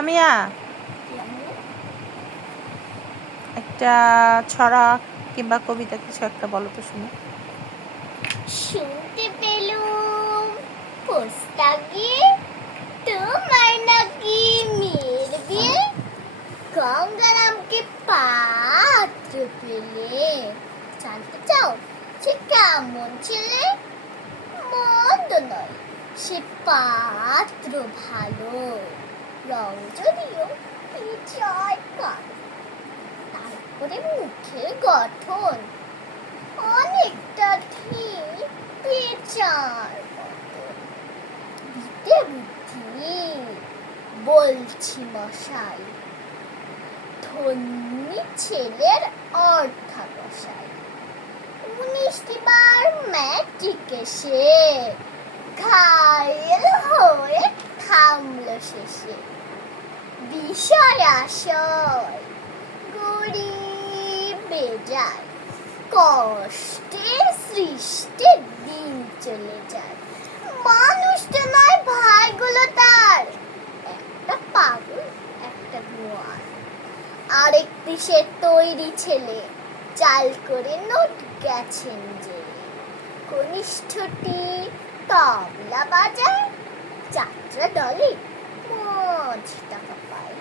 সামিয়া, একটা ছড়া কিংবা কবিতা কিছু একটা বলো তো শুনি। শুনতে পেলুম পোস্তা গিয়ে তোমার নাকি মেয়ের বিয়ে, গঙ্গারামকে পাত্র পেলে, জানতে চাও সে কেমন ছেলে? মন্দ নয় সে পাত্র ভালো, রং যদিও পিছয় কালো, তারপরে মুখের গঠন অনেকটা ঠিক পেঁচার মতন। দিতে বুদ্ধি বলছি মশাই, ধন্যী ছেলের অর্থাবসাই। 19টি বার ম্যাট্রিকে সে ঘায়েল হয়ে থামল শেষে। বিষয় আশয় গরিব বেজায়, কষ্টের সৃষ্টির দিন চলে যায়। মানুষটা নয় ভাইগুলো তার, একটা পাগল একটা গোয়ার। আরেকটি সে তৈরি ছেলে, চাল করে নোট গেছেন জেলে। কনিষ্ঠটি তবলা বাজায়, যাত্রা দলে মজ টাকা পায়।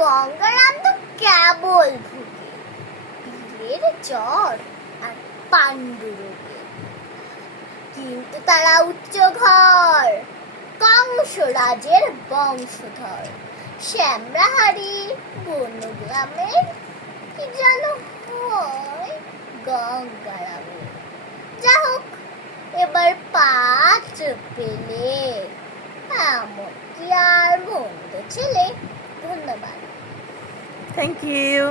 গঙ্গারাম তো কেবল ভুগে পীরের জ্বর আর পাণ্ডু রোগে, কিন্তু তারা উচ্চ ঘর, কংসরাজের বংশধর। শ্যামরাহারি বনগ্রামের কি যেন হয় গঙ্গারামের। যা হোক এবার পাত্র পেলে, এমন কি আর মন্দ ছেলে। ধন্যবাদ। Thank you.